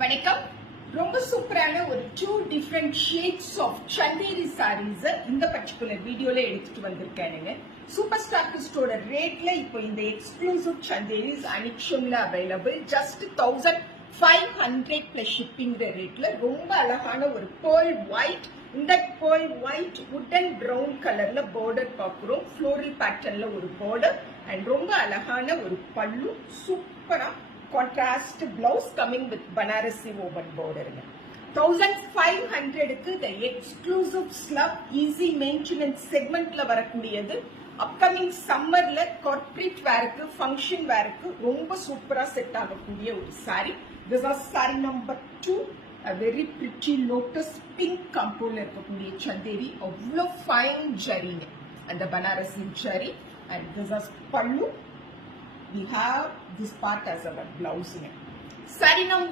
வணக்கம். ரொம்ப சூப்பரான ஒரு 2 different shades of chanderi sarees இந்த பர்టిక్యులர் வீடியோல எடுத்துட்டு வந்திருக்கேனுங்க. சூப்பர் ஸ்டாக்கிஸ்டோட ரேட்ல இப்போ இந்த எக்ஸ்க்ளூசிவ் chanderis அனிக்ஷன்ல அவைலபிள் ஜஸ்ட் 1500 plus shipping ரேட்ல ரொம்ப அழகான ஒரு pearl white. இந்த pearl white wooden brown கலர்ல border பார்க்கிறோம். floral patternல ஒரு border and ரொம்ப அழகான ஒரு பல்லு. சூப்பரா contrast blouse coming with Banarasi woven border. 1500 க்கு the exclusive slab easy maintenance segment ல வரக்கூடியது. upcoming summerல corporate wear க்கு function wear க்கு ரொம்ப சூப்பரா செட் ஆகக்கூடிய ஒரு saree. This is saree number 2. A very pretty lotus pink compound இருக்கக்கூடிய chanderi. அவ்வளோ fine ஜரிங்க அந்த Banarasi zari. And this is pallu. We have this part as our blouse. Saree number